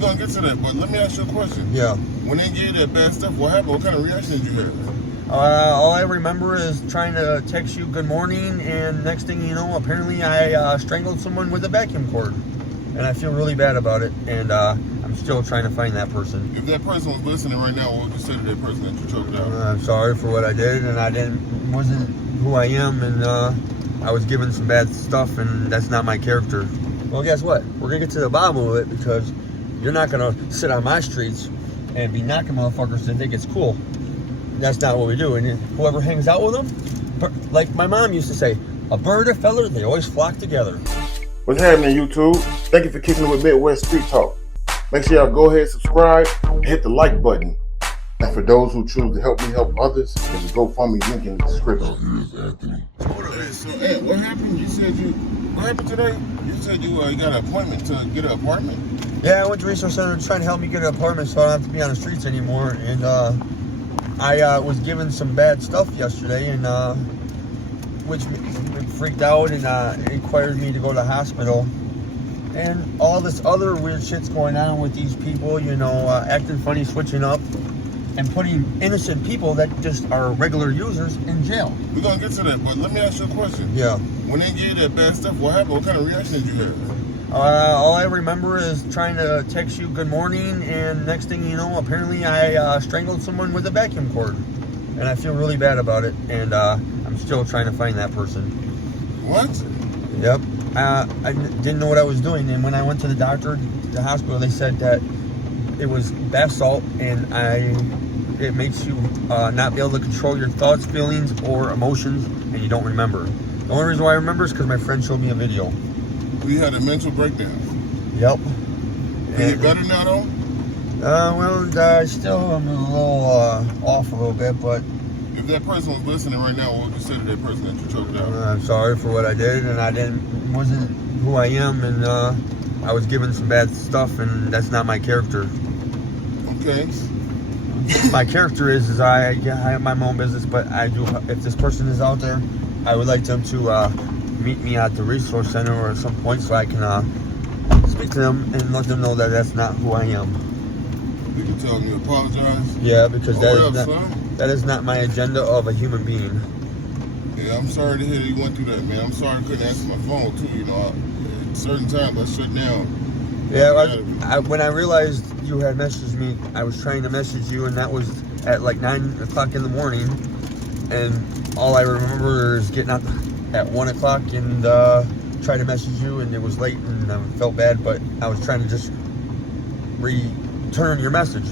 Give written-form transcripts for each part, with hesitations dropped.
We're gonna get to that, but let me ask you a question. Yeah. When they gave you that bad stuff, what happened? What kind of reaction did you have? All I remember is trying to text you good morning, and next thing you know, apparently I strangled someone with a vacuum cord. And I feel really bad about it, and I'm still trying to find that person. If that person was listening right now, what would you say to that person that you choked out? I'm sorry for what I did, and wasn't who I am, and I was given some bad stuff, and that's not my character. Well, guess what? We're gonna get to the bottom of it, because you're not gonna sit on my streets and be knocking motherfuckers and think it's cool. That's not what we do. And whoever hangs out with them, like my mom used to say, a bird or feather, they always flock together. What's happening, YouTube? Thank you for kicking it with Midwest Street Talk. Make sure y'all go ahead, subscribe, and hit the like button. And for those who choose to help me help others, there's a GoFundMe link in the description. So, Ed, what happened? What happened today? You said you got an appointment to get an apartment? Yeah, I went to Resource Center trying to help me get an apartment so I don't have to be on the streets anymore. And I was given some bad stuff yesterday, and which freaked out and required me to go to the hospital. And all this other weird shit's going on with these people, acting funny, switching up, and putting innocent people that just are regular users in jail. We're going to get to that, but let me ask you a question. Yeah. When they gave you that bad stuff, what happened? What kind of reaction did you have? All I remember is trying to text you good morning, and next thing you know, apparently I strangled someone with a vacuum cord. And I feel really bad about it, and I'm still trying to find that person. What? Yep. I didn't know what I was doing, and when I went to the hospital, they said that it was bath salt, and it makes you not be able to control your thoughts, feelings, or emotions, and you don't remember. The only reason why I remember is because my friend showed me a video. We had a mental breakdown. Yep. Is it better now, though? Still I'm a little off a little bit, but if that person was listening right now, what would you say to that person that you choked out? I'm sorry for what I did, and wasn't who I am, and I was given some bad stuff, and that's not my character. Okay. My character is I have my own business, but I do. If this person is out there, I would like them to meet me at the resource center or at some point so I can speak to them and let them know that that's not who I am. You can tell them you apologize? Yeah, because that is not my agenda of a human being. Yeah, I'm sorry to hear that you went through that, man. I'm sorry I couldn't answer my phone, too, At certain times I shut down. Yeah, when I realized you had messaged me, I was trying to message you, and that was at like 9 o'clock in the morning. And all I remember is getting up at 1 o'clock and try to message you, and it was late, and I felt bad, but I was trying to just return your message.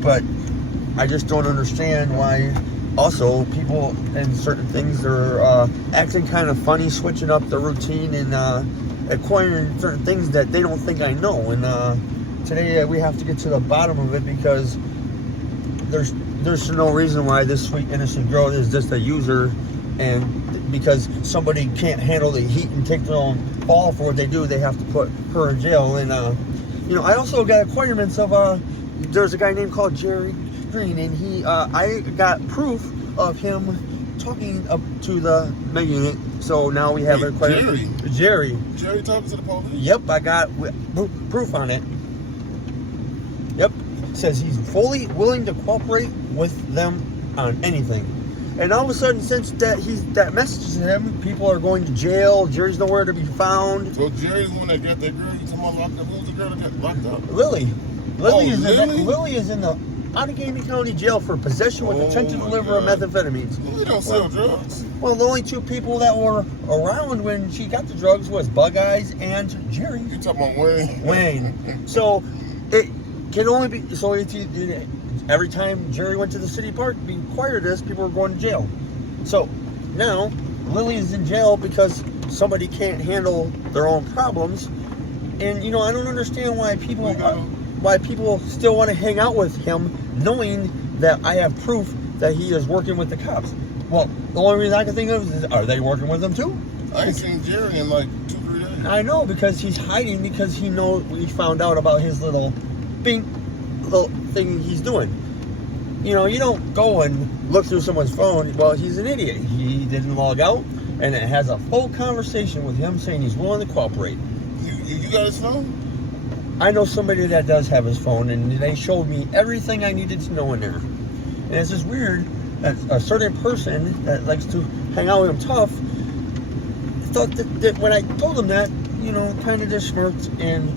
But I just don't understand why also people and certain things are acting kind of funny, switching up the routine and acquiring certain things that they don't think I know. And today we have to get to the bottom of it, because there's no reason why this sweet innocent girl is just a user, and because somebody can't handle the heat and take their own fall for what they do, they have to put her in jail. And I also got acquirements of there's a guy named called Jerry Green, and I got proof of him talking up to the med unit. So now we have Jerry talking to the police? Yep, I got proof on it. Yep, says he's fully willing to cooperate with them on anything. And all of a sudden, since that message to him, people are going to jail. Jerry's nowhere to be found. So Jerry's the one that got that girl you talking about locked up. Who was the girl that got locked up? Lily. Lily is in the Outagamie County Jail for possession with intent to deliver methamphetamines. We don't sell drugs. Well, the only two people that were around when she got the drugs was Bug Eyes and Jerry. You talking about Wayne? Wayne. So it can only be every time Jerry went to the city park to acquire this, people were going to jail. So now Lily is in jail because somebody can't handle their own problems. And I don't understand why people still want to hang out with him, knowing that I have proof that he is working with the cops. Well, the only reason I can think of is, are they working with them too? I ain't seen Jerry in like 2-3 days. I know, because he's hiding, because he knows we found out about his little thing he's doing. You don't go and look through someone's phone. Well, he's an idiot. He didn't log out, and it has a full conversation with him saying he's willing to cooperate. You got his phone? I know somebody that does have his phone, and they showed me everything I needed to know in there. And it's just weird that a certain person that likes to hang out with him tough thought that when I told him that, kind of just smirked and,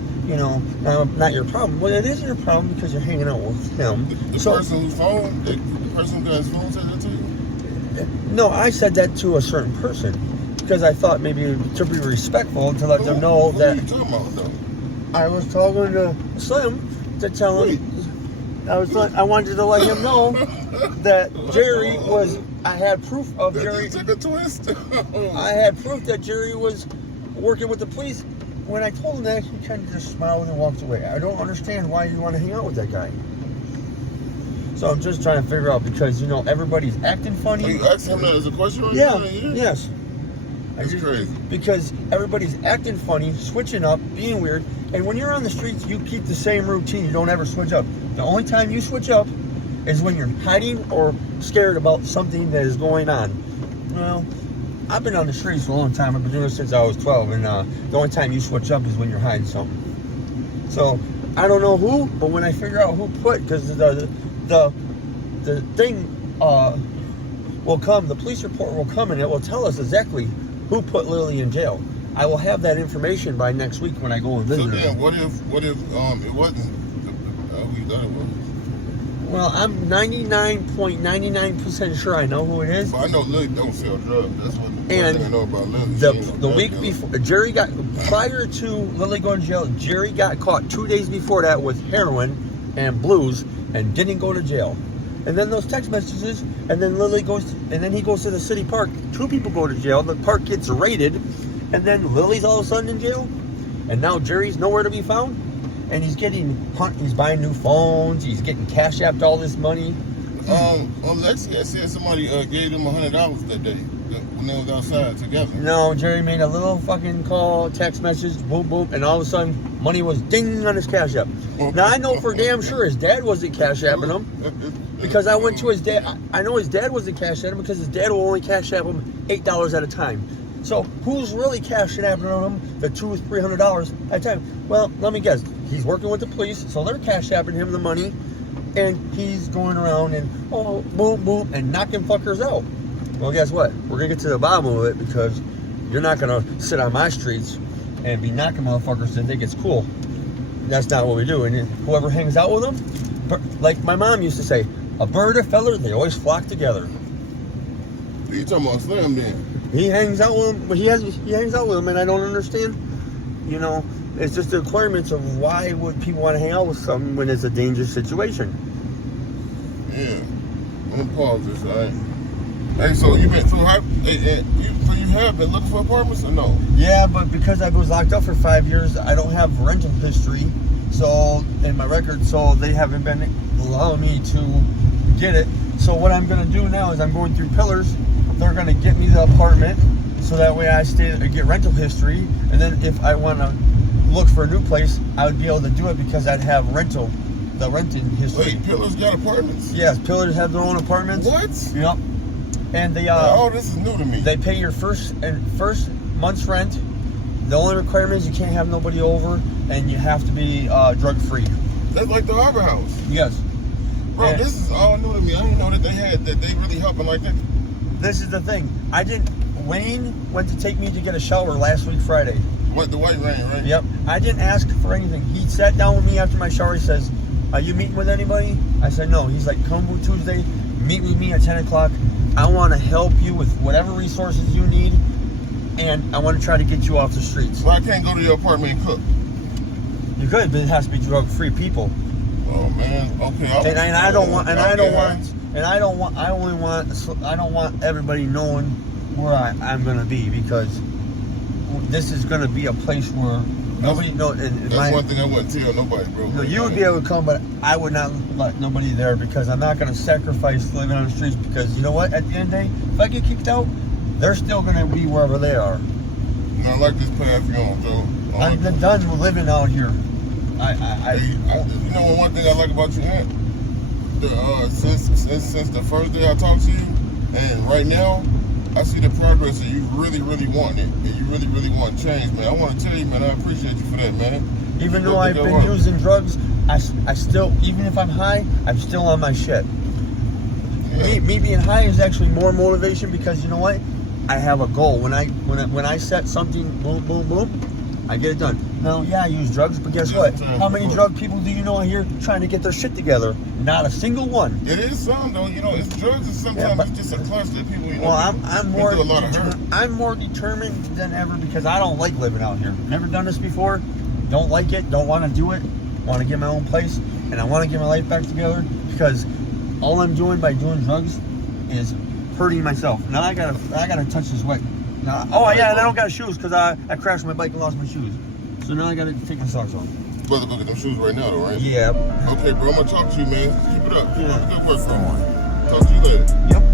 not your problem. Well, it is your problem because you're hanging out with him. The person who got his phone said that to you? No, I said that to a certain person because I thought maybe to be respectful to let them know that. What are you talking about, though? I was talking to Slim to tell him. I wanted to let him know that Jerry was. I had proof of Jerry. Took a twist. I had proof that Jerry was working with the police. When I told him that, he kind of just smiled and walked away. I don't understand why you want to hang out with that guy. So I'm just trying to figure out because everybody's acting funny. Are you asking him that as a question right Yeah. now? Yes. That's crazy. Because everybody's acting funny, switching up, being weird. And when you're on the streets, you keep the same routine. You don't ever switch up. The only time you switch up is when you're hiding or scared about something that is going on. Well, I've been on the streets for a long time. I've been doing it since I was 12. And the only time you switch up is when you're hiding something. So, I don't know who, but when I figure out who put, because the thing will come, the police report will come, and it will tell us exactly who put Lily in jail. I will have that information by next week when I go and visit So her. then, what if it wasn't? We thought it was. Well, I'm 99.99% sure I know who it is. But I know Lily don't sell drugs. That's what And thing I know about Lily. The week before, Jerry got, prior to Lily going to jail, Jerry got caught 2 days before that with heroin and blues and didn't go to jail. And then those text messages, and then he goes to the city park. 2 people go to jail. The park gets raided, and then Lily's all of a sudden in jail. And now Jerry's nowhere to be found. And he's buying new phones. He's getting cash apped all this money. Lexi, I said somebody gave them $100 that day when they was outside together. No, Jerry made a little fucking call, text message, boom, boom, and all of a sudden, money was ding on his cash app. Now, I know for damn sure his dad wasn't cash apping him because I went to his dad. I know his dad wasn't cash apping him because his dad will only cash app him $8 at a time. So, who's really cashing apping on him the $200, $300 at a time? Well, let me guess. He's working with the police, so they're cash apping him the money, and he's going around and, boom, boom, and knocking fuckers out. Well, guess what? We're going to get to the bottom of it because you're not going to sit on my streets and be knocking motherfuckers and think it's cool. That's not what we do. And whoever hangs out with them, like my mom used to say, a bird or feather, they always flock together. You talking about Slim then? He hangs out with him, but he hangs out with him, and I don't understand. It's just the requirements of why would people want to hang out with someone when it's a dangerous situation. Yeah. I'm gonna pause this, alright? Hey, so you have been looking for apartments or no? Yeah, but because I was locked up for 5 years, I don't have rental history, so in my record, so they haven't been allowing me to get it. So what I'm gonna do now is I'm going through Pillars. They're gonna get me the apartment, so that way I get rental history, and then if I want to look for a new place, I would be able to do it because I'd have the renting history. Wait, Pillars got apartments? Yes, Pillars have their own apartments. What? Yep. And they this is new to me. They pay your first month's rent. The only requirement is you can't have nobody over, and you have to be drug free. That's like the Harbor House. Yes. Bro, this is all new to me. I didn't know that they really helping like that. This is the thing. Wayne went to take me to get a shower last week Friday. What, the white rain, right? Yep. I didn't ask for anything. He sat down with me after my shower. He says, "Are you meeting with anybody?" I said, "No." He's like, "Come Tuesday, meet with me at 10 o'clock. I want to help you with whatever resources you need, and I want to try to get you off the streets." So I can't go to your apartment and cook? You could, but it has to be drug-free people. Oh man, okay. I don't want everybody knowing where I'm gonna be because this is gonna be a place where nobody knows. That's one thing I wouldn't tell nobody, bro. No, you would be able to come, but I would not let nobody there because I'm not gonna sacrifice living on the streets because you know what? At the end of the day, if I get kicked out, they're still gonna be wherever they are. I like this path you're on, Joe. I'm done with living out here. You know one thing I like about you, Aunt? Since the first day I talked to you, and right now, I see the progress that you really, really want it, and you really, really want change, man. I want to tell you, man, I appreciate you for that, man. Even though I've been using drugs, I still, even if I'm high, I'm still on my shit. Yeah. Me being high is actually more motivation because you know what? I have a goal. When I set something, boom, boom, boom, I get it done. Now, yeah, I use drugs, but guess what? How many drug people do you know here trying to get their shit together? Not a single one. It is some though, you know. It's drugs, and sometimes it's just a cluster of people. You know, well, I'm more do a lot of hurt. I'm more determined than ever because I don't like living out here. Never done this before. Don't like it. Don't want to do it. Want to get my own place, and I want to get my life back together because all I'm doing by doing drugs is hurting myself. Now I gotta touch this weight. Now, oh yeah, and I don't got shoes because I crashed my bike and lost my shoes. So now I gotta take my socks off. Brother, look at them shoes right now, though, right? Yeah. Okay, bro, I'm gonna talk to you, man. Keep it up. Yeah. Good work, bro. Talk to you later. Yep.